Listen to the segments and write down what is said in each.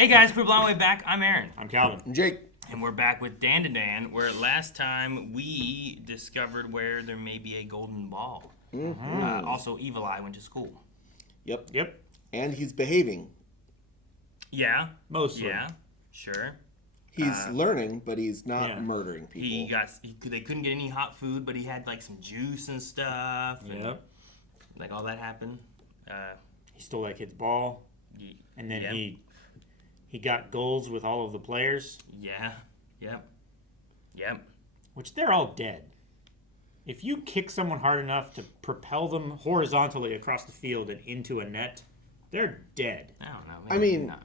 Hey guys, Crew Blonde Way back. I'm Aaron. I'm Calvin. I'm Jake. And we're back with Dandadan, where last time we discovered where there may be a golden ball. Mm-hmm. Also, Evil Eye went to school. Yep. And he's behaving. Yeah. Mostly. Yeah, sure. He's learning, but he's not murdering people. They couldn't get any hot food, but he had like some juice and stuff. Yep. And, like all that happened. He stole that kid's ball. And then he got goals with all of the players. Yeah. Yep. Which they're all dead. If you kick someone hard enough to propel them horizontally across the field and into a net, they're dead. I don't know. I mean, not.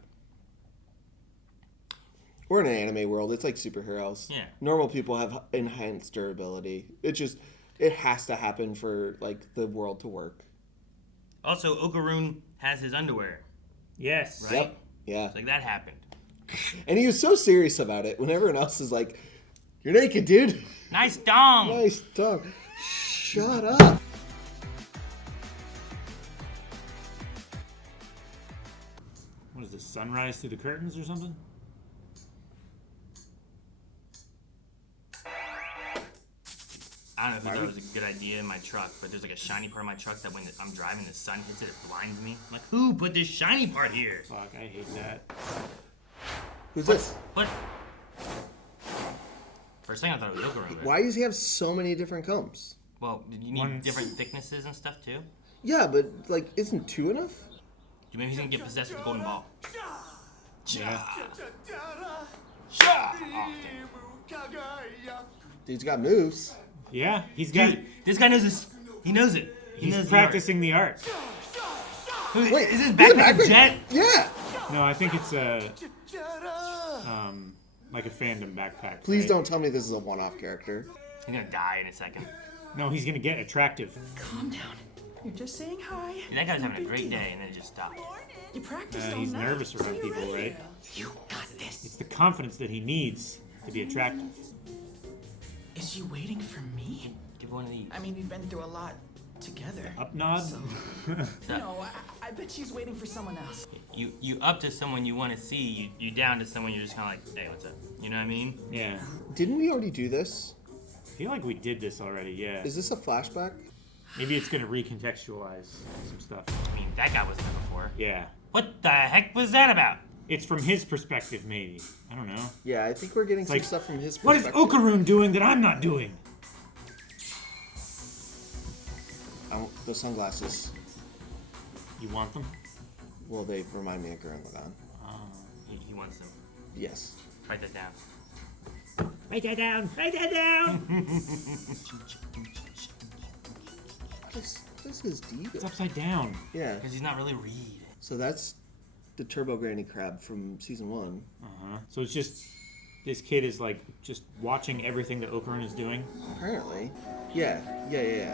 We're in an anime world. It's like superheroes. Yeah. Normal people have enhanced durability. It has to happen for like the world to work. Also, Okaroon has his underwear. Yes. Right? Yep. Yeah. Like that happened. And he was so serious about it when everyone else is like, "You're naked, dude." Nice dong. Nice dog. Shut up. What is this, sunrise through the curtains or something? I don't know if that was a good idea in my truck, but there's like a shiny part of my truck that when I'm driving, the sun hits it, it blinds me. I'm like, who put this shiny part here? Fuck, I hate that. Who's this? What? First thing I thought it was Okaroon. Why does he have so many different combs? Well, you need different thicknesses and stuff too? Yeah, but like, isn't 2 enough? Maybe he's gonna get possessed with the golden ball. Yeah. Dude's got moves. Yeah, he's got... Dude, this guy knows this. He knows it. He knows He's practicing the art. Wait, is his backpack a jet? Yeah. No, I think it's like a fandom backpack. Please right? don't tell me this is a one-off character. He's gonna die in a second. No, he's gonna get attractive. Calm down. You're just saying hi. Dude, that guy was having a great day and then it just stopped. You practiced all He's night. nervous around So people, you're ready. right? You got this. It's the confidence that he needs to be attractive. Is she waiting for me? Give one of these. I mean, we've been through a lot together. Up nod? No, I bet she's waiting for someone else. You up to someone you want to see. You down to someone you're just kind of like, hey, what's up? You know what I mean? Yeah. Didn't we already do this? I feel like we did this already, yeah. Is this a flashback? Maybe it's gonna recontextualize some stuff. I mean, that guy was there before. Yeah. What the heck was that about? It's from his perspective, maybe. I don't know. Yeah, I think we're getting some Like, stuff from his What is perspective. Okaroon doing that I'm not doing? Those sunglasses. You want them? Well, they remind me of Gurren Lagann. He wants them. Yes. Write that down. Write that down! Write that down! This is deep. It's upside down. Yeah. Because he's not really Reed. So that's the Turbo Granny Crab from season 1. Uh-huh. So it's just... This kid is, like, just watching everything that Okaroon is doing? Apparently. Yeah.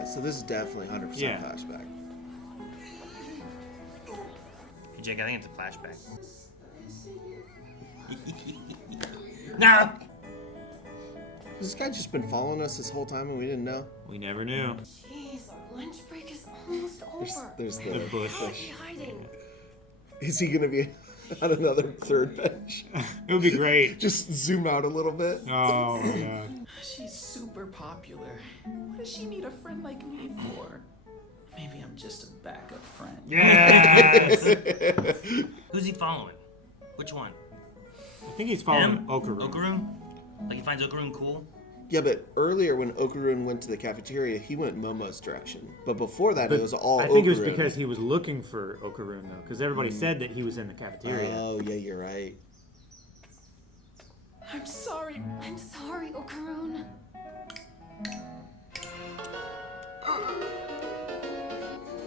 So this is definitely 100% Yeah. flashback. Hey, Jake, I think it's a flashback. No! Has this guy just been following us this whole time and we didn't know? We never knew. Jeez, our lunch break is almost over. There's The bush. How is he hiding? Is he going to be on another third bench? It would be great. Just zoom out a little bit. Oh, my God. She's super popular. What does she need a friend like me for? Maybe I'm just a backup friend. Yes! Who's he following? Which one? I think he's following Him? Okaroon. Okaroon? Like he finds Okaroon cool? Yeah, but earlier when Okaroon went to the cafeteria, he went Momo's direction. But before that, But it was all I think Okaroon. it was because he was looking for Okaroon, though. Because everybody said that he was in the cafeteria. Oh, yeah, you're right. I'm sorry. I'm sorry, Okaroon.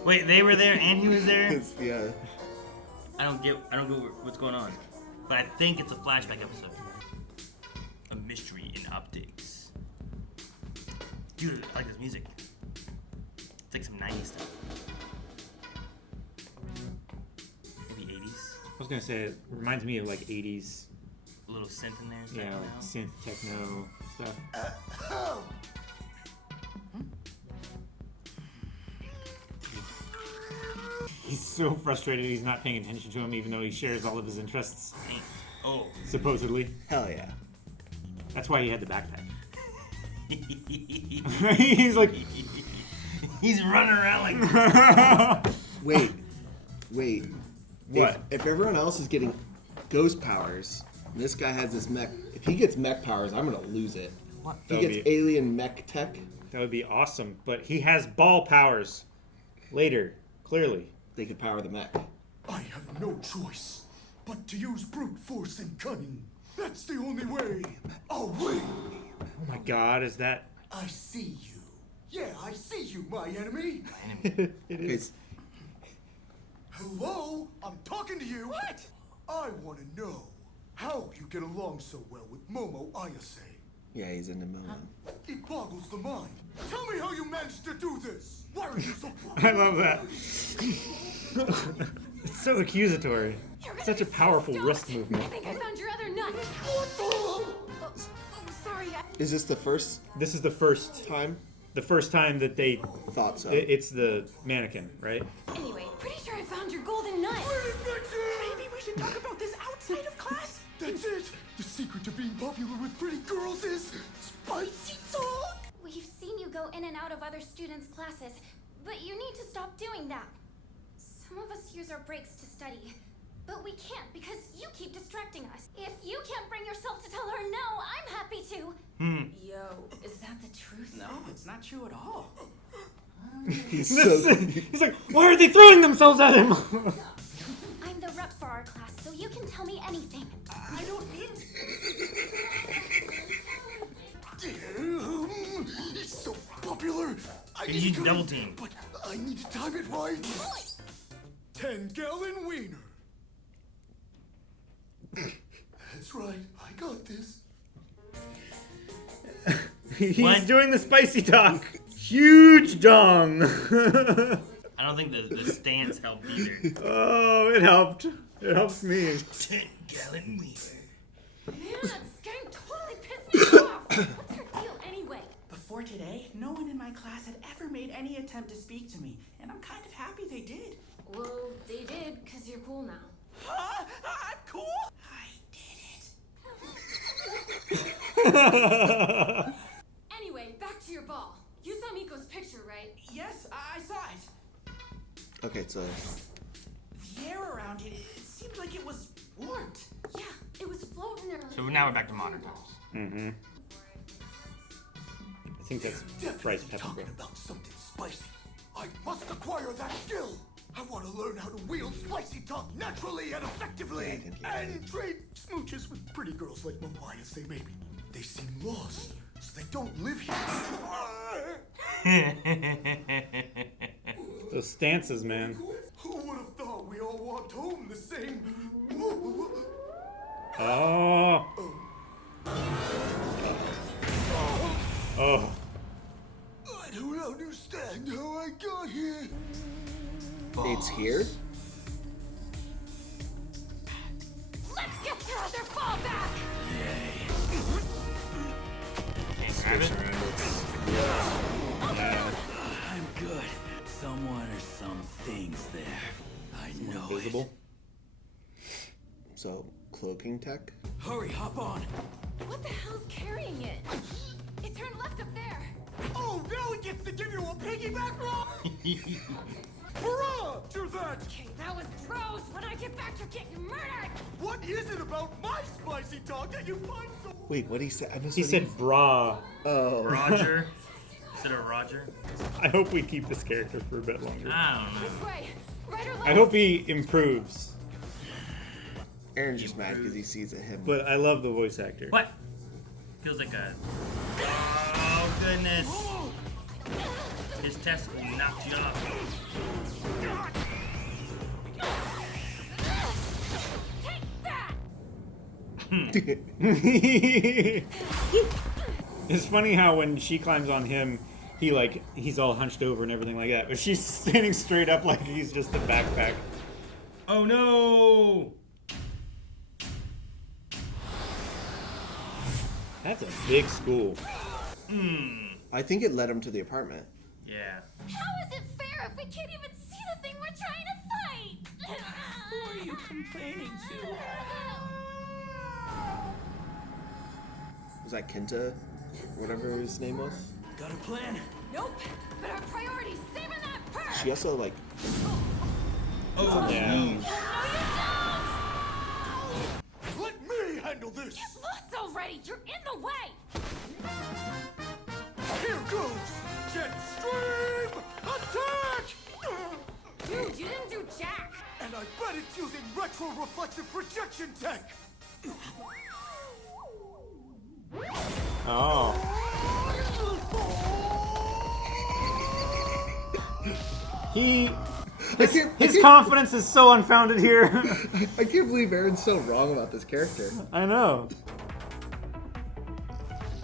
Wait, they were there and he was there? Yeah. I don't get what's going on. But I think it's a flashback episode. A mystery in optics. Dude, I like this music. It's like some 90s stuff. Maybe 80s. I was going to say, it reminds me of like 80s, A little synth in there. yeah, like synth techno stuff. He's so frustrated he's not paying attention to him, even though he shares all of his interests. Oh. Supposedly. Hell yeah. That's why he had the backpack. He's like... He's running around like... Wait. What? If everyone else is getting ghost powers, and this guy has this mech... If he gets mech powers, I'm gonna lose it. What? If he gets alien mech tech, That would be awesome, but he has ball powers. Later, clearly. they could power the mech. I have no choice but to use brute force and cunning. That's the only way. Away! Oh my god, is that... I see you. Yeah, I see you, my enemy. It is. Hello? I'm talking to you. What? I want to know how you get along so well with Momo Ayase. Yeah, he's into Momo. It boggles the mind. Tell me how you managed to do this. Why are you so... I love that. It's so accusatory. Such a powerful wrist movement. I think I found your other nut. Oh, sorry. Is this the first This is the first time? that they... Thought so. It's the mannequin, right? Anyway, pretty sure I found your golden nut. Maybe we should talk about this outside of class? That's it. The secret to being popular with pretty girls is spicy talk. We've seen you go in and out of other students' classes, but you need to stop doing that. Some of us use our breaks to study, but we can't because you keep distracting us. If you can't bring yourself to tell her no, I'm happy to. Yo, is that the truth? No, it's not true at all. He's so... He's like, why are they throwing themselves at him? I'm the rep for our class, so you can tell me anything. I don't need Damn, it's so popular. I You need need to double team. But I need to time it right. 10-gallon wiener. That's right. I got this. He's What? doing the spicy talk. Huge dong. I don't think the stance helped either. Oh, it helped. It helps me. 10-gallon wiener. Man, that skank totally pissed me off. What's her deal anyway? Before today, no one in my class had ever made any attempt to speak to me, and I'm kind of happy they did. Well, they did, because you're cool now. Huh? I'm cool? I did it. Anyway, back to your ball. You saw Miko's picture, right? Yes, I saw it. Okay, so... The air around it, it seemed like it was warped. Yeah, it was floating there. So now we're back to modern times. Mm-hmm. I think that's Bryce Definitely Pepper. talking about something spicy. I must acquire that skill. I want to learn how to wield spicy talk naturally and effectively, and trade smooches with pretty girls like Marietta say maybe. They seem lost, so they don't live here. Those stances, man. Who would have thought we all walked home the same? Oh. Oh. I don't understand how I got here. It's here? Let's get your other ball back! Can't grab it? I'm good. Someone or some things there. I know Visible. So, cloaking tech? Hurry, hop on. What the hell's carrying it? It turned left up there. Oh, now he gets to give you a piggyback roll? Hurrah! Do that! Okay, that was gross. When I get back, you're getting murdered. What is it about my spicy talk that you find so... Wait, what did he say? I missed He what said bra. Oh. Roger. Instead of Roger. I hope we keep this character for a bit longer. I don't know. This way. Right or left? I hope he improves. Aaron's just mad because he sees a him. But I love the voice actor. What? Feels like a... Oh, goodness. His testicle knocked you off. Take that! It's funny how when she climbs on him, he's all hunched over and everything like that, but she's standing straight up like he's just a backpack. Oh, no! That's a big school. I think it led him to the apartment. Yeah. How is it fair if we can't even see the thing we're trying to fight! Who are you complaining to? Was that Kinta? Whatever his name was? Got a plan? Nope, but our priority's saving that perk! She also, like... Oh, Yeah. No, you don't! Let me handle this! Get lost already! You're in the way! Here goes! Jet stream! Attack! Dude, you didn't do jack! And I bet it's using retro-reflective projection tech! Oh. His confidence is so unfounded here. I can't believe Aaron's so wrong about this character. I know.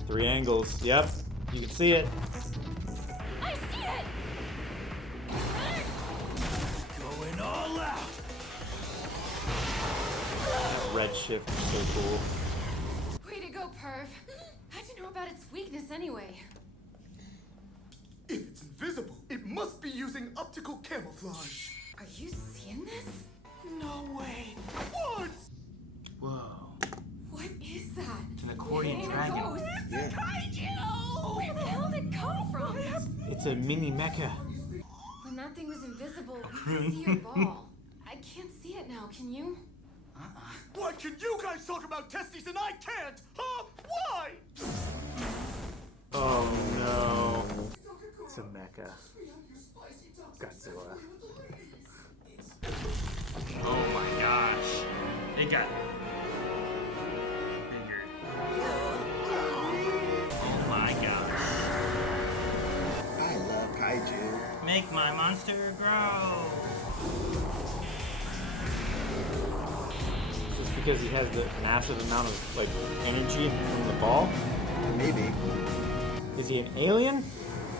3 angles. Yep. You can see it. I see it! Going all out. Red shift is so cool. Way to go, Perv. How'd you know about its weakness anyway? If it's invisible, it must be using optical camouflage. Are you seeing this? No way. What? Whoa. What is that? It's an accordion It ain't a dragon. ghost. Yeah. Kaiju! Where the hell did it come from? It's a mini mecha. When that thing was invisible, I could see your ball. I can't see it now, can you? Why can you guys talk about testes and I can't? Huh? Why? Oh no. It's a mecha. Godzilla. Oh my gosh. It got bigger. Oh my gosh. I love Kaiju. Make my monster grow. Just because he has the massive amount of like energy from the ball? Maybe. Is he an alien?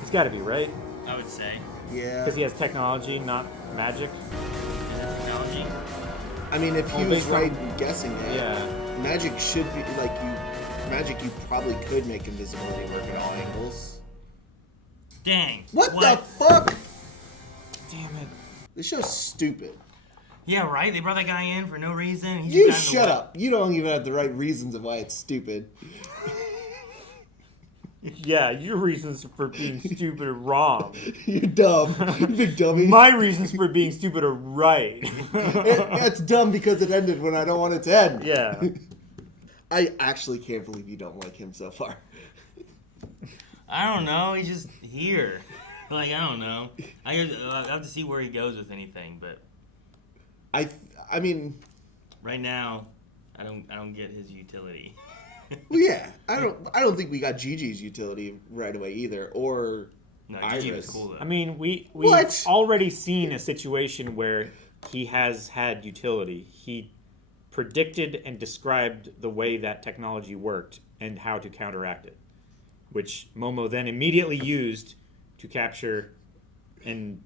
He's got to be, right? I would say. Yeah. Because he has technology, not magic. Technology. I mean, if he Oh, was based on- right in guessing that, Yeah. magic should be, like, magic you probably could make invisibility work at all angles. Dang. What the fuck? Damn it. This show's stupid. Yeah, right? They brought that guy in for no reason. He just You got in the shut way. up. You don't even have the right reasons of why it's stupid. Yeah, your reasons for being stupid are wrong. You're dumb. You big dummy. My reasons for being stupid are right. It's dumb because it ended when I don't want it to end. Yeah. I actually can't believe you don't like him so far. I don't know. He's just here. Like, I don't know. I have to see where he goes with anything, but I mean, right now, I don't get his utility. well, yeah. I don't think we got Gigi's utility right away either, or No, Iris. Jiji was cool though. I mean, we've What? already seen a situation where he has had utility. He predicted and described the way that technology worked and how to counteract it, which Momo then immediately used to capture and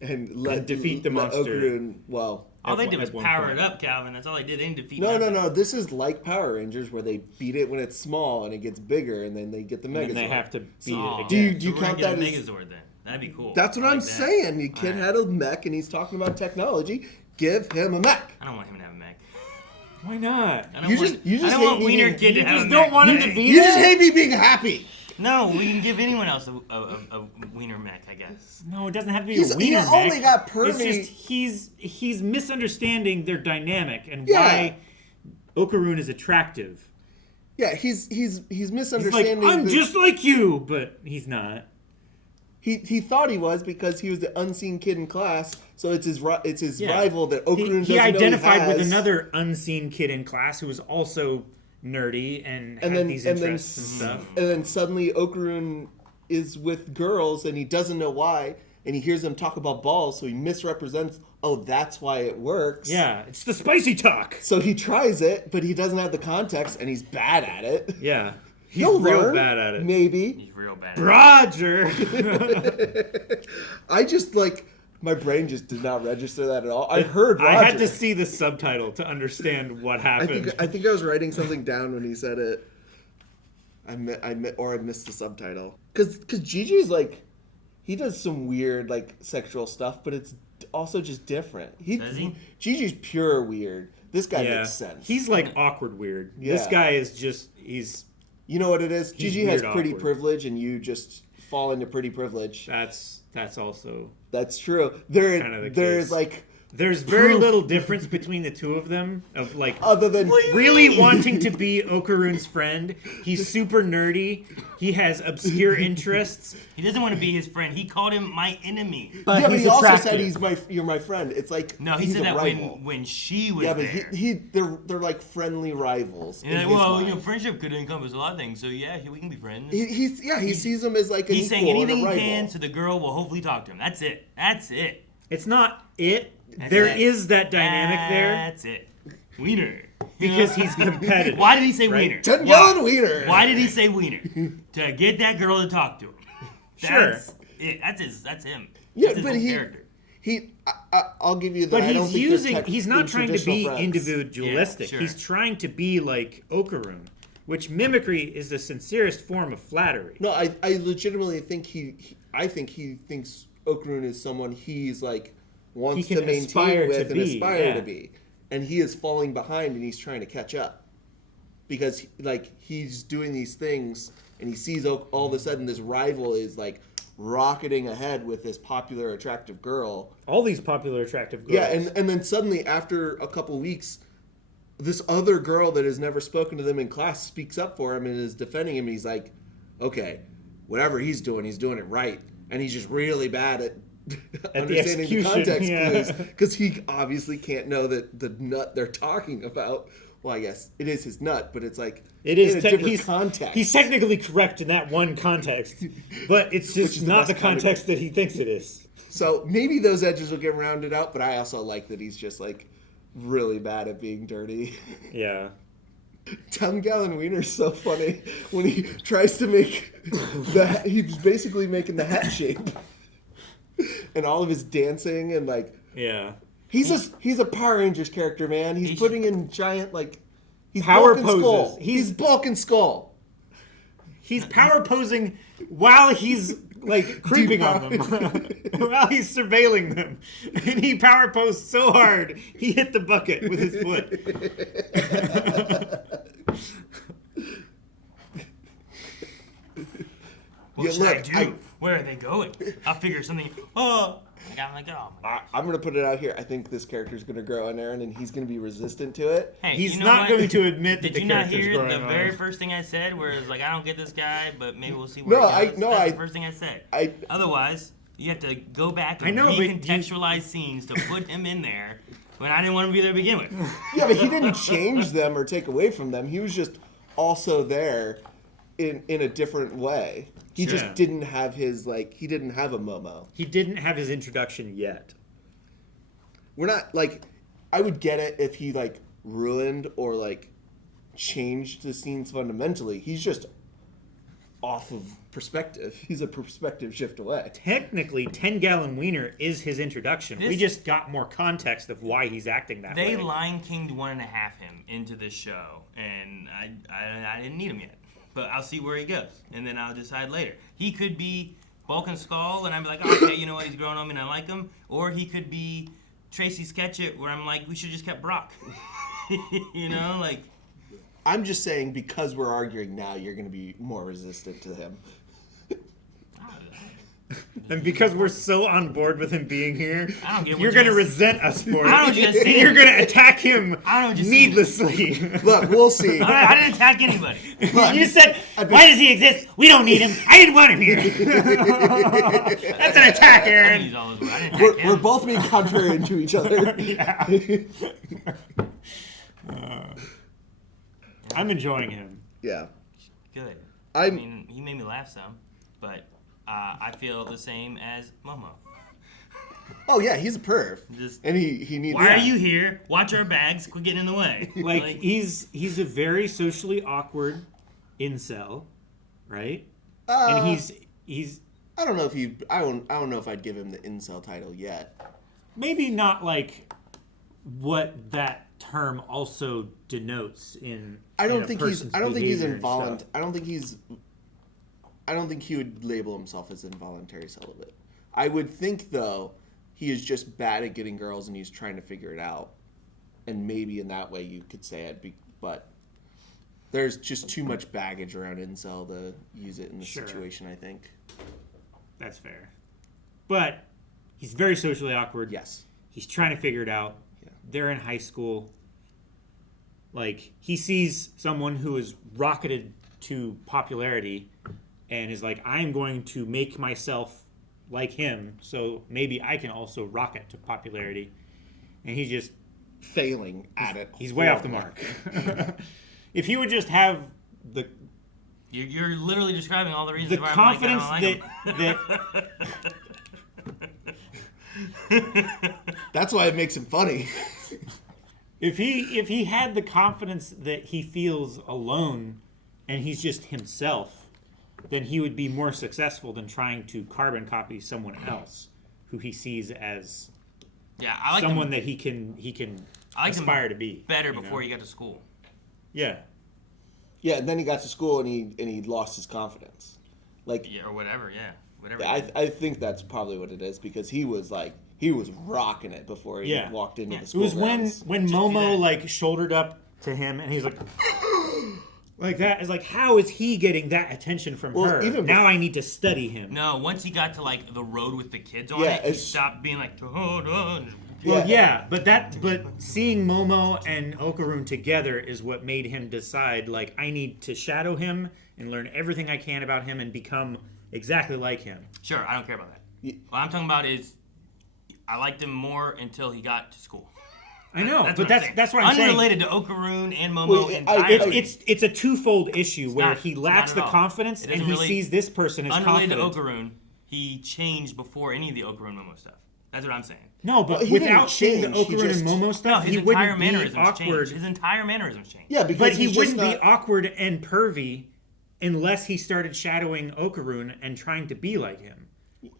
defeat the monster. Okarun, well, all they at did was one power point. it up, Calvin. That's all they did. They didn't defeat no. nothing. This is like Power Rangers, where they beat it when it's small and it gets bigger, and then they get the Megazord. and then they have to beat Aw, it again. Do you so we're gonna count get that a as- Megazord then? That'd be cool. That's what I I'm like that. saying. The kid Alright. had a mech, and he's talking about technology. Give him a mech. I don't want him to have a mech. Why not? I don't You want, just- you just I don't hate want me Wiener being- Kid to You have just a don't mech. want him to be You there? just hate me being happy. No, we can give anyone else a Wiener mech, I guess. No, it doesn't have to be He's- a wiener he only mech. got It's pervy- just he's misunderstanding their dynamic and Yeah. why Okarun is attractive. Yeah, he's He's like, misunderstanding. I'm just like you, but he's not. He thought he was because he was the unseen kid in class. So it's his Yeah. rival that Okarun doesn't He know identified he with has. another unseen kid in class who was also nerdy and had these interests and stuff. And then suddenly Okarun is with girls and he doesn't know why. And he hears them talk about balls, so he misrepresents. Oh, that's why it works. Yeah, it's the spicy talk. So he tries it, but he doesn't have the context, and he's bad at it. Yeah, he's He'll real learn, bad at it. Maybe. He's real bad. Roger. I just my brain just did not register that at all. I heard Roger. I had to see the subtitle to understand what happened. I think I was writing something down when he said it. I missed the subtitle. Because Gigi's he does some weird sexual stuff, but it's also just different. Does he? Gigi's pure weird. This guy makes sense. He's like awkward weird. Yeah. This guy is just You know what it is? He's Gigi has weird pretty awkward. privilege, and you just fall into pretty privilege. that's also That's true. kind of the There's case. like There's very little difference between the two of them of like other than really wanting to be Okarun's friend. He's super nerdy. He has obscure interests. He doesn't want to be his friend. He called him my enemy. But yeah, but he's he also attractive. said you're my friend. It's like No, he he's said a that rival. when she was Yeah, but there. they're like friendly rivals. And in like, his well, mind. you know, friendship could encompass a lot of things. So yeah, we can be friends. He sees him as like an He's saying equal and anything a he rival. can, so the girl will hopefully talk to him. That's it. That's it. It's not it. That's There it. is that dynamic there That's it. Wiener. because he's competitive. Why did he say Right? wiener? 10-gallon wiener. Why did he say wiener? To get that girl to talk to him. Sure. That's it. That's him. Yeah, That's his but whole he character. I'll give you that. But I don't he's think they're he's not trying to be traditional friends. individualistic. Yeah, sure. He's trying to be like Okarun, which mimicry is the sincerest form of flattery. No, I legitimately think I think he thinks Okarun is someone he's like wants He to can maintain aspire with to and be, aspire yeah. to be, and he is falling behind and he's trying to catch up because like he's doing these things and he sees all of a sudden this rival is like rocketing ahead with this popular attractive girl. All these popular attractive girls. Yeah, and then suddenly after a couple weeks, this other girl that has never spoken to them in class speaks up for him and is defending him. And he's like, okay, whatever he's doing it right. And he's just really bad at understanding the execution, context yeah. clues because he obviously can't know that the nut they're talking about. Well, I guess it is his nut, but it's like It is in a different he's, context. He's technically correct in that one context, but it's Which just is the not the best kind of context that he thinks it is. So maybe those edges will get rounded out, but I also like that he's just like really bad at being dirty. Yeah. 10-gallon wiener's so funny when he tries to make he's basically making the hat shape. And all of his dancing and like Yeah. he's a Power Rangers character, man. He's putting in giant like he's Power Bulk and poses. Skull. He's- He's Bulk and Skull. He's power posing while he's like creeping on them, while he's surveilling them, and he power posed so hard he hit the bucket with his foot. What Yeah, should I look, do? Where are they going? I'll figure something. Oh, I'm like, oh. I'm gonna put it out here. I think this character's gonna grow on Aaron, and he's gonna be resistant to it. Hey, He's you know not what? going to admit that Did the you not character's hear growing the on. very first thing I said? Where it's like, I don't get this guy, but maybe we'll see where No, he goes. That's the first thing I said. Otherwise, you have to go back and I know, but you- recontextualize scenes to put him in there when I didn't want him to be there to begin with. Yeah, but he didn't change them or take away from them. He was just also there in a different way. He Sure. just didn't have his he didn't have a Momo. He didn't have his introduction yet. We're not like I would get it if he like ruined or like changed the scenes fundamentally. He's just off of perspective. He's a perspective shift away. Technically, 10-gallon wiener is his introduction. We This- just got more context of why he's acting that They way. Lion King'd 1.5 him into this show, and I didn't need him yet. But I'll see where he goes, and then I'll decide later. He could be Bulk and Skull, and I'd be like, oh, okay, you know what, he's growing on me and I like him. Or he could be Tracy Sketchit, where I'm like, we should just kept Brock. You know, like... I'm just saying because we're arguing now, you're going to be more resistant to him. And because we're so on board with him being here, I don't get what you're you going to guys- resent us for it. I don't know what you guys And see. you're going to attack him I don't know what you see. needlessly. Look, we'll see. I didn't attack anybody. You said, why does he exist? We don't need him. I didn't want him here. That's an attack, I Aaron. use all those words. I didn't attack We're him. both being contrary to each other. I'm enjoying him. Yeah. Good. I'm- mean, he made me laugh some, but I feel the same as Momo. Oh yeah, he's a perv, Just- and he needs. Why are you here? Watch our bags. Quit getting in the way. Like, he's a very socially awkward incel, right? And he's I don't know if you. I don't know if I'd give him the incel title yet. maybe not like what that term also denotes in. I don't in a think he's. person's I don't think he's behavior and involuntary. stuff. I don't think he's. I don't think he would label himself as involuntary celibate. I would think though, he is just bad at getting girls and he's trying to figure it out. And maybe in that way you could say it, but there's just too much baggage around incel to use it in this situation, I think. That's fair. But he's very socially awkward. Yes. He's trying to figure it out. Yeah. They're in high school. Like, he sees someone who is rocketed to popularity and is like, I am going to make myself like him, so maybe I can also rocket to popularity. And he's just failing at it. He's way off the mark. If he would just have the... You're literally describing all the reasons the why confidence I'm like, I don't like him. That's why it makes him funny. If he had the confidence that he feels alone and he's just himself, then he would be more successful than trying to carbon copy someone else who he sees as I like someone that he can aspire to be. Better before he got to school. Yeah. Yeah, and then he got to school and he lost his confidence. Like, or whatever, whatever. I think that's probably what it is, because he was rocking it before he walked into the school. It was when Momo like shouldered up to him and he's like like that. It's like, how is he getting that attention from her? Now I need to study him. No, once he got to like the road with the kids on it, he stopped being like, hold on. Well, but seeing Momo and Okarun together is what made him decide, like, I need to shadow him and learn everything I can about him and become exactly like him. Sure, I don't care about that. What I'm talking about is I liked him more until he got to school. I know, that's what I'm saying. Unrelated to Okarun and Momo entirely. It's a twofold issue where he lacks the confidence and he sees this person as confident. Unrelated to Okarun, he changed before any of the Okarun Momo stuff. That's what I'm saying. No, but without seeing the Okarun and Momo stuff, he wouldn't be awkward. His entire mannerisms changed. Yeah, because but he wouldn't be awkward and pervy unless he started shadowing Okarun and trying to be like him.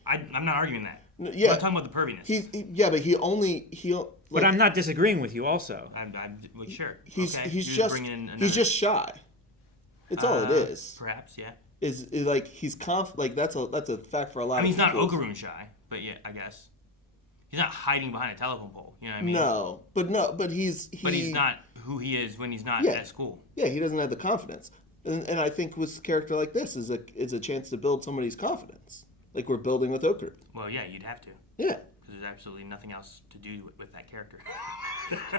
I'm not arguing that. Yeah, I'm not talking about the perviness. But I'm not disagreeing with you. Also, I'm sure. He's just shy. It's all it is. Perhaps, yeah. Is like he's like that's a fact for a lot. I mean, of he's people. not Okarun shy, but yeah, I guess he's not hiding behind a telephone pole. You know what I mean? But he's not who he is when he's not at school. Yeah, he doesn't have the confidence, and I think with a character like this is a chance to build somebody's confidence, like we're building with Okarun. Well, yeah, you'd have to. Yeah. There's absolutely nothing else to do with that character.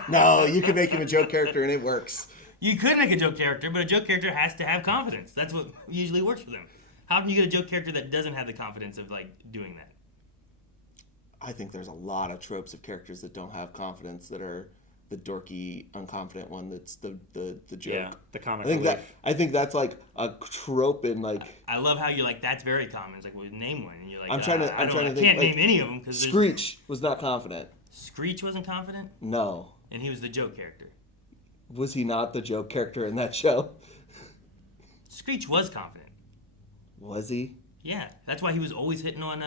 No, you can make him a joke character and it works. You could make a joke character, but a joke character has to have confidence. That's what usually works for them. How can you get a joke character that doesn't have the confidence of like doing that? I think there's a lot of tropes of characters that don't have confidence that are the dorky, unconfident one. That's the joke. Yeah, the comic relief. I think that's like a trope in like. I love how you're like that's very common. It's like well, name one, and you're like I'm trying to think. I can't name any of them because Screech was not confident. Screech wasn't confident. No. And he was the joke character. Was he not the joke character in that show? Screech was confident. Was he? Yeah, that's why he was always hitting on.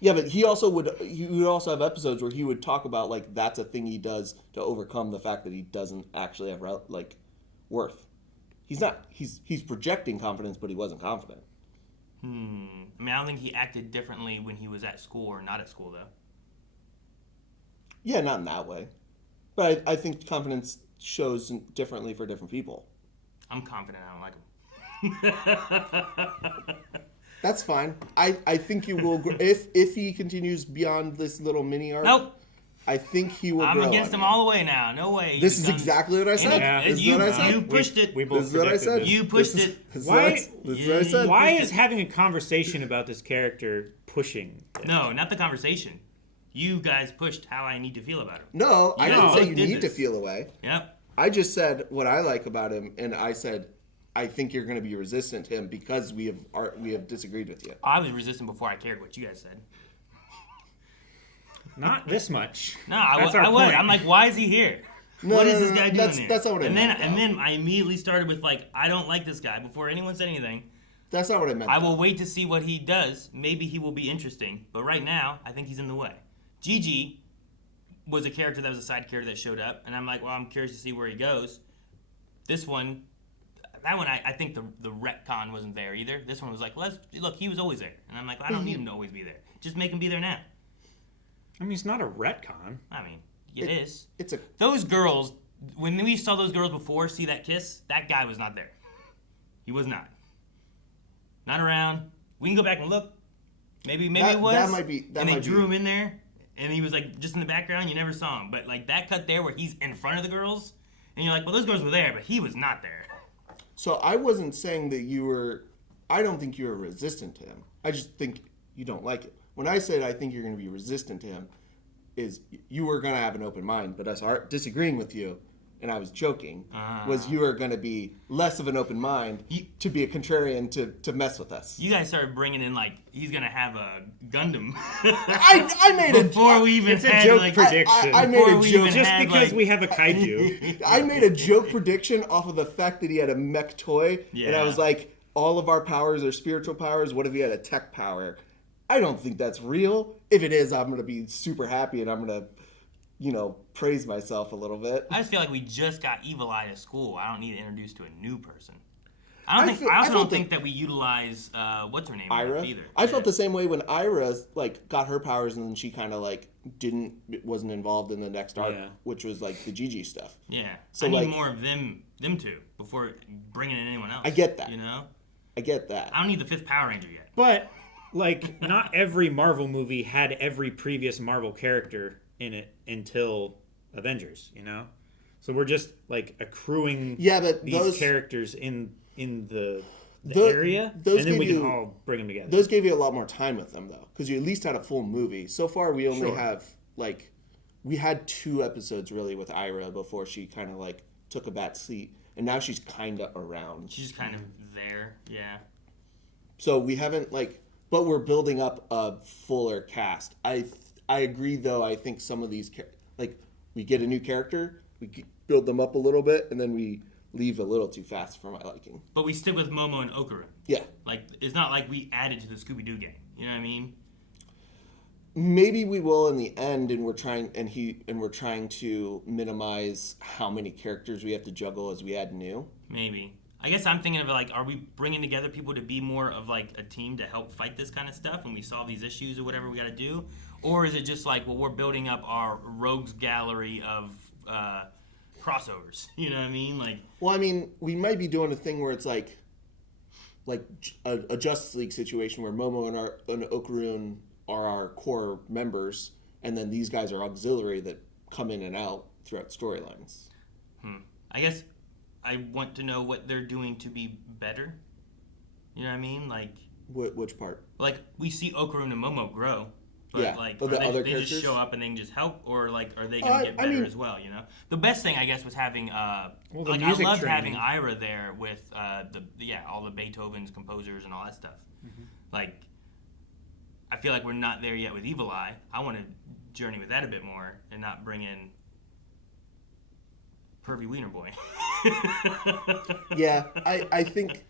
Yeah, but he would also have episodes where he would talk about like that's a thing he does to overcome the fact that he doesn't actually have like worth. He's projecting confidence, but he wasn't confident. I mean, I don't think he acted differently when he was at school or not at school though. Yeah, not in that way. But I think confidence shows differently for different people. I'm confident I don't like him. That's fine. I think you will if he continues beyond this little mini arc. Nope. I think he will. I'm against him all the way now. No way. This is exactly what I said. Yeah. This is what I said. You pushed it. We both this is what I said. You pushed it. This is what I said. Why is having a conversation about this character pushing? No, not the conversation. You guys pushed how I need to feel about him. No, I didn't say you need to feel away. Yep. I just said what I like about him, and I said I think you're going to be resistant to him because we have disagreed with you. I was resistant before I cared what you guys said. Not this much. No, I was. I'm like, why is he here? What is this guy doing there? That's not what I meant. And then I immediately started with like, I don't like this guy before anyone said anything. That's not what I meant. I will wait to see what he does. Maybe he will be interesting. But right now, I think he's in the way. Jiji was a character that was a side character that showed up. And I'm like, well, I'm curious to see where he goes. This one, that one, I think the retcon wasn't there either. This one was like, look, he was always there. And I'm like, I don't need him to always be there. Just make him be there now. I mean, it's not a retcon. I mean, it is. It's a Those girls, when we saw those girls before see that kiss, that guy was not there. He was not. Not around. We can go back and look. Maybe it was. That might be. And they drew him in there, and he was like just in the background. You never saw him. But like that cut there where he's in front of the girls, and you're like, well, those girls were there, but he was not there. So I wasn't saying that you were. I don't think you were resistant to him. I just think you don't like it. When I said I think you're going to be resistant to him, is you were going to have an open mind, but us disagreeing with you, and I was joking, was you were going to be less of an open mind to be a contrarian to mess with us. You guys started bringing in like he's going to have a Gundam. I made a before we even It's a had joke like prediction. I made a we joke even Just had, because like- we have a kaiju. I made a joke prediction off of the fact that he had a mech toy, and I Yeah. was like, all of our powers are spiritual powers. What if he had a tech power? I don't think that's real. If it is, I'm going to be super happy, and I'm going to, praise myself a little bit. I just feel like we just got Evil Eye to school. I don't need to introduce to a new person. I I feel- also I don't felt think that we utilize what's her name Ira. either. I felt the same way when Ira got her powers, and then she kind of wasn't involved in the next arc, Yeah. which was like the Jiji stuff. Yeah, So, I need like- more of them two before bringing in anyone else. I get that. I get that. I don't need the fifth Power Ranger yet. But, like, not every Marvel movie had every previous Marvel character in it until Avengers, So we're just, like, accruing But these characters in the Tho- area, those and then we give can you- all bring them together. Those gave you a lot more time with them, though, because you at least had a full movie. So far, we only Sure. have, we had 2 episodes, really, with Ira before she kind of, took a back seat. And now she's kind of around. She's kind of there, yeah. So we haven't, but we're building up a fuller cast. I agree, though. I think some of these, we get a new character, we build them up a little bit, and then we leave a little too fast for my liking. But we stick with Momo and Okaru. Yeah. Like, it's not like we added to the Scooby-Doo gang. You know what I mean? Maybe we will in the end, and we're trying to minimize how many characters we have to juggle as we add new. Maybe. I guess I'm thinking of like, are we bringing together people to be more of like a team to help fight this kind of stuff when we solve these issues or whatever we got to do? Or is it just like, well, we're building up our rogues gallery of crossovers? You know what I mean? Like, Well, I mean, we might be doing a thing where it's like a Justice League situation where Momo and Okaroon are our core members, and then these guys are auxiliary that come in and out throughout storylines. I guess I want to know what they're doing to be better. You know what I mean? Like, Which part? like we see Okaroon and Momo grow, but Yeah, like, but are the other they characters? just show up and they can just help, or like, are they gonna get better as well? You know, the best thing I guess was having the like I music loved training. having Ira there with all the Beethoven's composers and all that stuff. Like, I feel like we're not there yet with Evil Eye. I want to journey with that a bit more and not bring in Pervy Wiener Boy. Yeah, I think.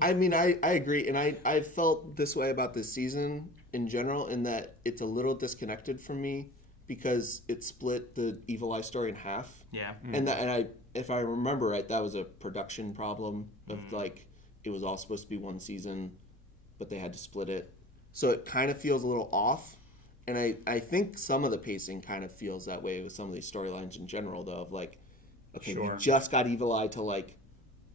I mean, I agree, and I felt this way about this season in general, in that it's a little disconnected from me because it split the Evil Eye story in half. Yeah. And if I remember right, that was a production problem of it was all supposed to be one season, but they had to split it, so it kind of feels a little off. And I think some of the pacing kind of feels that way with some of these storylines in general, though, of okay, Sure. we just got Evil Eye to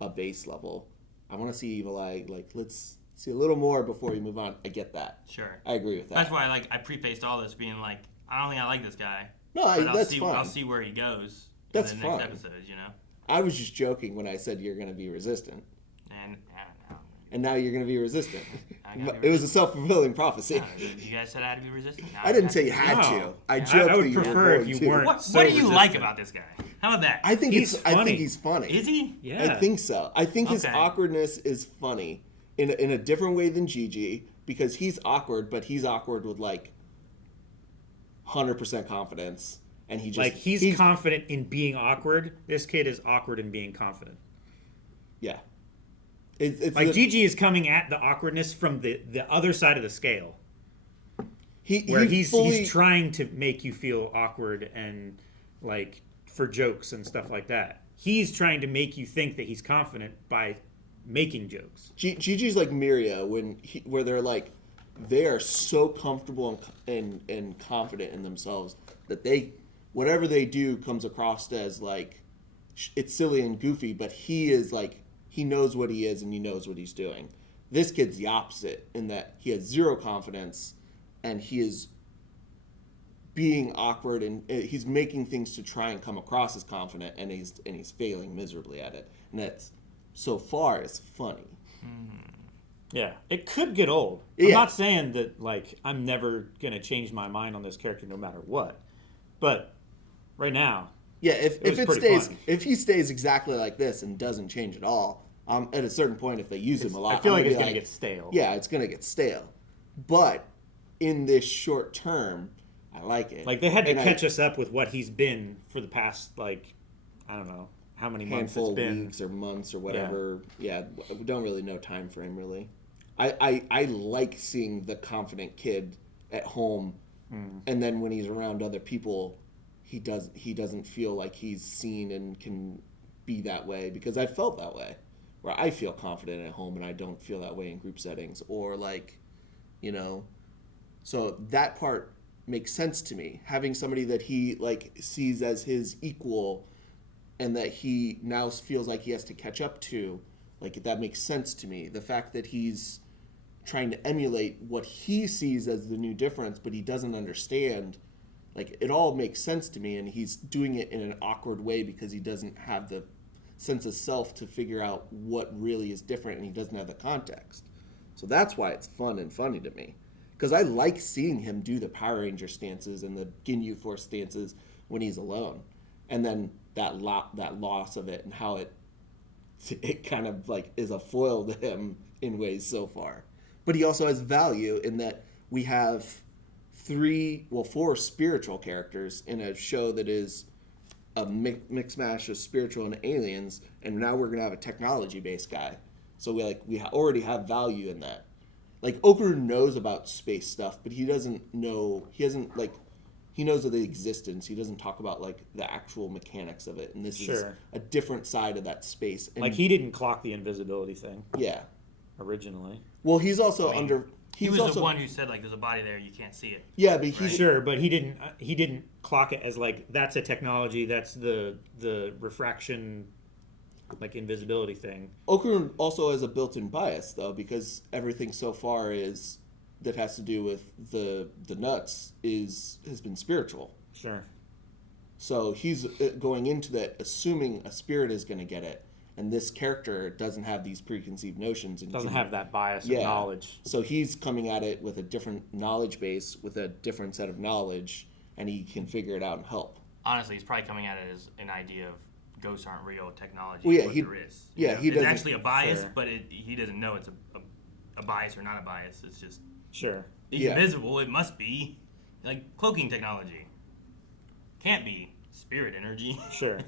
a base level. I want to see Evil Eye, let's see a little more before we move on. I get that. Sure. I agree with that. That's why I prefaced all this being like, I don't think I like this guy. No, but that's fine. I'll see where he goes That's in the next fine. episodes, you know? I was just joking when I said you're going to be resistant. And I don't know. And now you're going to be resistant. I gotta be It was a self-fulfilling prophecy. You guys said I had to be resistant. Now I didn't have say to you be had resistant. to. No. I I joked would that you prefer were if going you to. weren't. What So do you like resistant. about this guy? How about that? I think He's I funny. think he's funny. Is he? Yeah. I think so. I think his Okay. awkwardness is funny in a different way than Jiji, because he's awkward, but he's awkward with 100% confidence, and he just he's confident in being awkward. This kid is awkward in being confident. yeah. It's Like Jiji is coming at the awkwardness from the other side of the scale, where he's trying to make you feel awkward and for jokes and stuff like that. he's trying to make you think that he's confident by making jokes. Gigi's like Miria where they're like, they are so comfortable and confident in themselves that whatever they do comes across as like, it's silly and goofy, but he is like, he knows what he is and he knows what he's doing. This kid's the opposite in that he has zero confidence and he is being awkward and he's making things to try and come across as confident and he's failing miserably at it. And that's, so far, it's funny. Yeah, it could get old. Yeah. I'm not saying that like I'm never gonna change my mind on this character no matter what, but right now, yeah, if it pretty stays, funny. if he stays exactly like this and doesn't change at all, at a certain point, if they use him a lot, I feel I'm like it's be gonna get stale. Yeah, it's gonna get stale. But in this short term, I like it. Like they had to And catch us up with what he's been for the past like I don't know how many months handful it's of been. weeks or months or whatever. Yeah, we don't really know time frame really. I like seeing the confident kid at home, and then when he's around other people, he doesn't feel like he's seen and can be that way, because I felt that way, where I feel confident at home and I don't feel that way in group settings, or like, so that part makes sense to me. Having somebody that he like sees as his equal and that he now feels like he has to catch up to, like that makes sense to me. The fact that he's trying to emulate what he sees as the new difference, but he doesn't understand, like it all makes sense to me, and he's doing it in an awkward way because he doesn't have the sense of self to figure out what really is different, and he doesn't have the context. So that's why it's fun and funny to me, because I like seeing him do the Power Ranger stances and the Ginyu Force stances when he's alone, and then that loss of it and how it kind of like is a foil to him in ways so far. But he also has value in that we have 4 spiritual characters in a show that is a mix mash of spiritual and aliens, and now we're gonna have a technology-based guy. So we already have value in that. Like Okuru knows about space stuff, but he doesn't know. He knows of the existence. He doesn't talk about like the actual mechanics of it, and this is a different side of that space. And Like he didn't clock the invisibility thing. Yeah. Originally. Well, he's also He was the one who said like, "There's a body there, you can't see it." Yeah, but but he didn't clock it as like that's a technology. That's the refraction, like invisibility thing. Okuru also has a built-in bias though, because everything so far that has to do with the nuts has been spiritual. Sure. So he's going into that assuming a spirit is going to get it, and this character doesn't have these preconceived notions and doesn't have that bias of knowledge. So he's coming at it with a different knowledge base, with a different set of knowledge, and he can figure it out and help. Honestly, he's probably coming at it as an idea of ghosts aren't real, technology Well, yeah, is what there is. Yeah, he doesn't. It's actually a bias, Sure. but he doesn't know it's a bias or not a bias. It's just Sure. it's invisible. It must be like cloaking technology. Can't be spirit energy. Sure.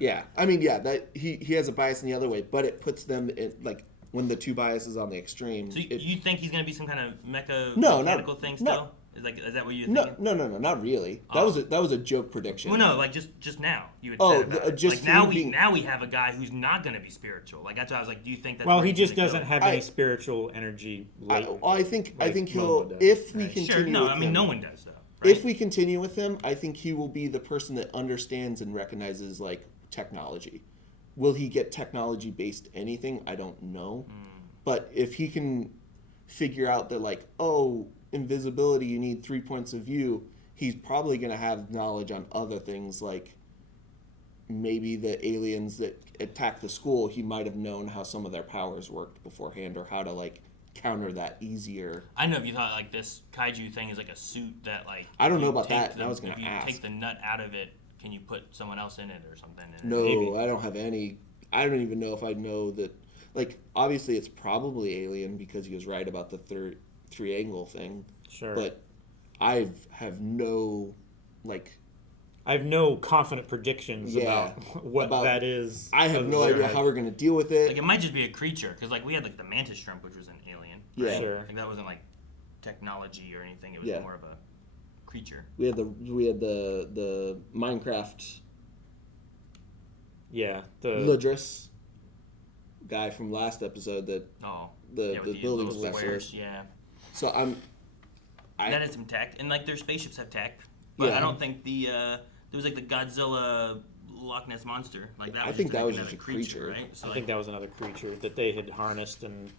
Yeah, I mean, yeah, that he has a bias in the other way, but it puts them in like when the two biases on the extreme. So you think he's gonna be some kind of mecha No, mechanical thing still? no. Is that what you're No, thinking? no, not really. Oh. That was a joke prediction. Well, no, like just now you had Oh, said about it. just like him now we have a guy who's not gonna be spiritual. Like that's why I was like, do you think that's Well, where he he's just gonna doesn't go? have any spiritual energy. I think he'll Momo does. if we Right. continue. Sure, no, with I mean him, no one does though. Right? If we continue with him, I think he will be the person that understands and recognizes like technology. Will he get technology based anything? I don't know. But if he can figure out that like, oh, invisibility, you need 3 points of view, he's probably going to have knowledge on other things, like maybe the aliens that attack the school, he might have known how some of their powers worked beforehand, or how to like counter that easier. I don't know if you thought like this kaiju thing is like a suit that like. I don't know you about take that. the- I was gonna if you ask. take the nut out of it, can you put someone else in it or something? No, Maybe. I don't have any. I don't even know if I know that. Like, obviously, it's probably alien because he was right about the triangle thing. Sure. But I have no, like, I have no confident predictions about what that is. I have no idea how we're gonna deal with it. Like it might just be a creature because like we had like the mantis shrimp, which was an alien. Yeah. Sure. Like that wasn't like technology or anything. It was Yeah. more of a creature. We had the Minecraft. Yeah, Ludris guy from last episode that the with building little specialist. squares, yeah. So That is some tech, and like their spaceships have tech, but I don't think there was like the Godzilla Loch Ness monster. Like that was just another creature, right? So I think that was another creature that they had harnessed and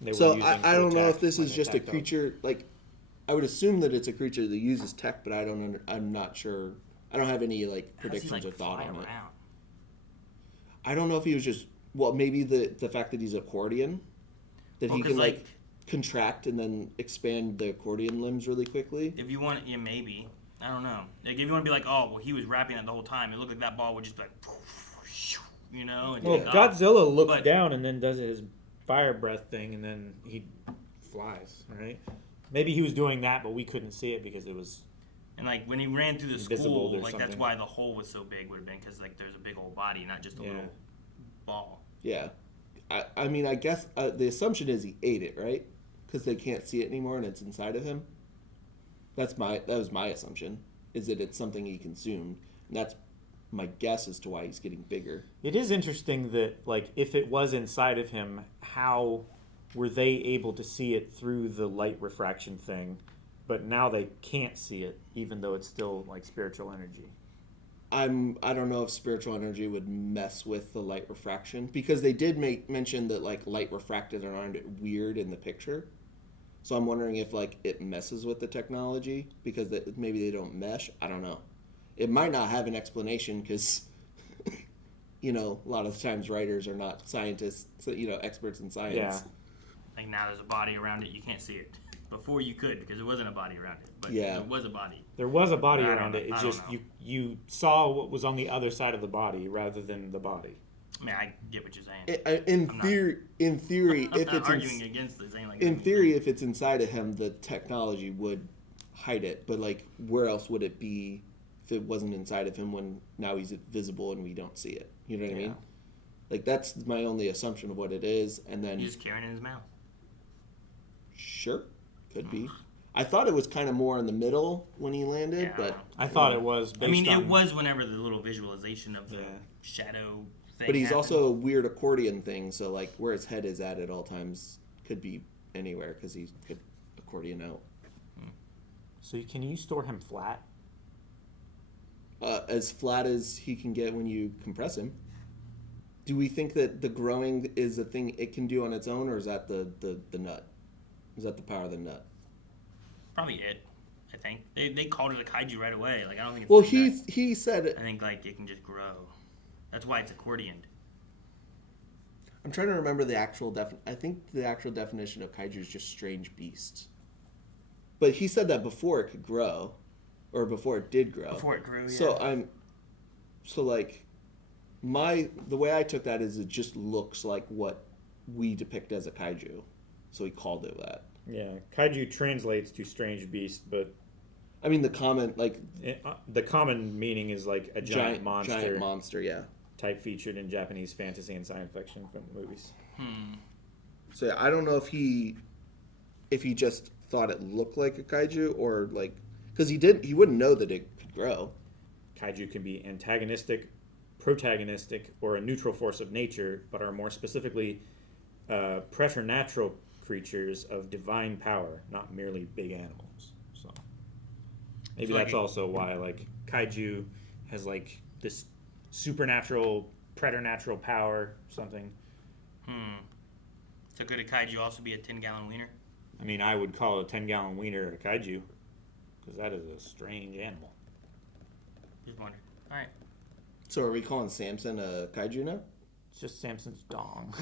they were So using I don't know if this when is they just a attacked creature. Like, I would assume that it's a creature that uses tech, but I'm not sure. I don't have any like predictions or thought on it. I don't know if he was just maybe the fact that he's accordion, that he can like contract and then expand the accordion limbs really quickly. If you want, yeah, maybe. I don't know. Like if you want to be like, oh, well, he was rapping that the whole time. It looked like that ball would just be like, you know. And Well, Godzilla looks down and then does his fire breath thing, and then he flies. Right? Maybe he was doing that, but we couldn't see it because it was. And like when he ran through the Invisible school, or like that's something. why the hole was so big. Would have been because like there's a big old body, not just a little ball. Yeah, I mean, I guess the assumption is he ate it, right? Because they can't see it anymore and it's inside of him. That was my assumption, is that it's something he consumed. And that's my guess as to why he's getting bigger. It is interesting that, like, if it was inside of him, how were they able to see it through the light refraction thing, but now they can't see it, even though it's still, like, spiritual energy? I don't know if spiritual energy would mess with the light refraction, because they did mention that like light refracted around it weird in the picture. So I'm wondering if like it messes with the technology because maybe they don't mesh. I don't know. It might not have an explanation because a lot of times writers are not scientists, experts in science. Yeah. Like now there's a body around it, you can't see it. Before you could because there wasn't a body around it, but Yeah. there was a body. There was a body I don't around know. it. It's I don't just know. you saw what was on the other side of the body rather than the body. I mean, I get what you're saying. In theory, I'm if not it's arguing against it, saying like in theory, if it's inside of him, the technology would hide it. But like, where else would it be if it wasn't inside of him when now he's visible and we don't see it? You know what I mean? Like that's my only assumption of what it is, and then he's just carrying it in his mouth. Sure, could be. I thought it was kind of more in the middle when he landed, Yeah, but I thought it was. I mean, based it on- was whenever the little visualization of the shadow thing. but he's happened. also a weird accordion thing. So like, where his head is at all times could be anywhere because he could accordion out. So can you store him flat? As flat as he can get when you compress him. Do we think that the growing is a thing it can do on its own, or is that the nut? Is that the power of the nut? Probably it. I think they called it a kaiju right away. Like I don't think. It's Well, like that. he said. I think like it can just grow. That's why it's accordioned. I'm trying to remember the actual I think the actual definition of kaiju is just strange beasts. But he said that before it could grow, or before it did grow. Before it grew, yeah. So the way I took that is it just looks like what we depict as a kaiju. So he called it that. Yeah, kaiju translates to strange beast, but I mean the common the common meaning is like a giant monster. Giant monster, yeah. Type featured in Japanese fantasy and science fiction from movies. So yeah, I don't know if he just thought it looked like a kaiju or like because he wouldn't know that it could grow. Kaiju can be antagonistic, protagonistic, or a neutral force of nature, but are more specifically preternatural creatures of divine power, not merely big animals. So maybe So, that's like, also why like kaiju has like this supernatural, preternatural power, something. So could a kaiju also be a 10-gallon wiener? I mean, I would call a 10-gallon wiener a kaiju because that is a strange animal. Just wondering. All right. So are we calling Samson a kaiju now? It's just Samson's dong.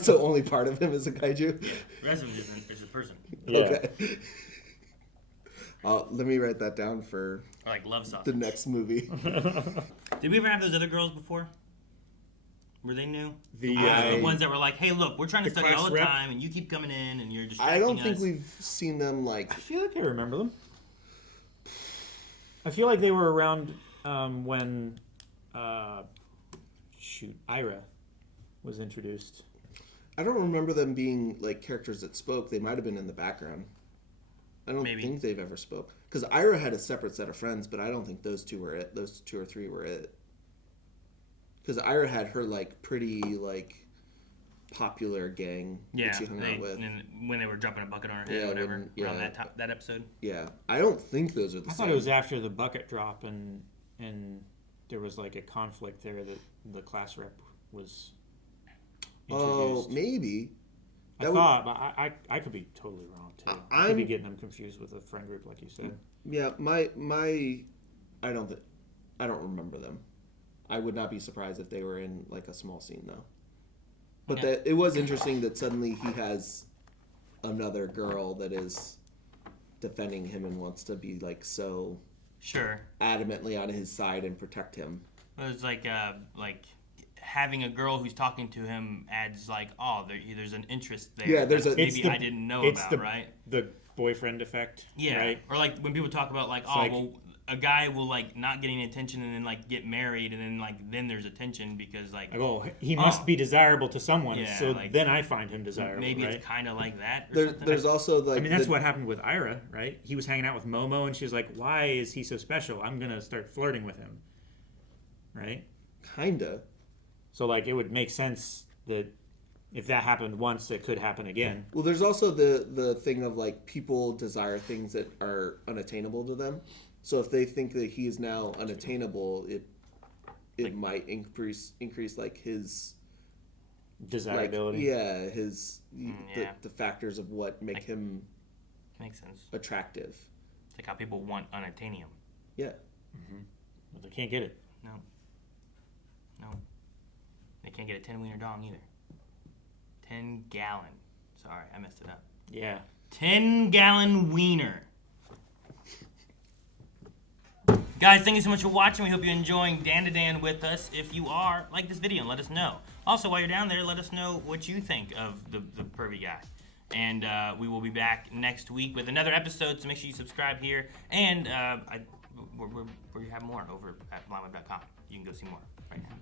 So only part of him is a kaiju? The rest of him is a person. Yeah. Okay. Let me write that down for Or like love sausage. the next movie. Did we ever have those other girls before? Were they new? The The ones that were like, hey, look, we're trying to the study all class the rep? time, and you keep coming in, and you're distracting I don't us. think we've seen them like. I feel like I remember them. I feel like they were around when Ira was introduced. I don't remember them being like characters that spoke. They might have been in the background. I don't Maybe. think they've ever spoke because Ira had a separate set of friends, but I don't think those two were it. Those two or three were it. because Ira had her like pretty like popular gang Yeah, that she hung out with. and when they were dropping a bucket on her head Yeah, or whatever, when- around yeah. that episode. Yeah, I don't think those are the I same. thought it was after the bucket drop and there was like a conflict there that the class rep was introduced. Oh, maybe. I That would- thought, but I could be totally wrong too. I could be I'm- getting them confused with a friend group, like you said. Yeah, I don't remember them. I would not be surprised if they were in like a small scene though. But Yeah. it was interesting that suddenly he has another girl that is defending him and wants to be like so Sure. adamantly on his side and protect him. It was like having a girl who's talking to him adds like, there's an interest there. Yeah, there's that a- maybe I didn't know about, right? The boyfriend effect. Yeah. Right? Or like when people talk about like, like- well, a guy will like not get any attention and then like get married and then like then there's attention because like He must be desirable to someone, Yeah, so like, then I find him desirable. maybe right? it's kind of like that. Or something. There's also like I mean, that's what happened with Ira, right? He was hanging out with Momo, and she was like, "Why is he so special? I'm gonna start flirting with him." Right? kinda. So like, it would make sense that if that happened once, it could happen again. Well, there's also the thing of like people desire things that are unattainable to them. So if they think that he is now unattainable, it might increase like his Desirability. the factors of what make him Makes sense. attractive. It's like how people want unattainium. Yeah. But they can't get it. No. They can't get a 10-wiener dong either. 10-gallon. Sorry, I messed it up. Yeah. 10-gallon wiener. Guys, thank you so much for watching. We hope you're enjoying Dandadan with us. If you are, like this video and let us know. Also, while you're down there, let us know what you think of the pervy guy. And we will be back next week with another episode, so make sure you subscribe here. And we have more over at blindweb.com. You can go see more right now.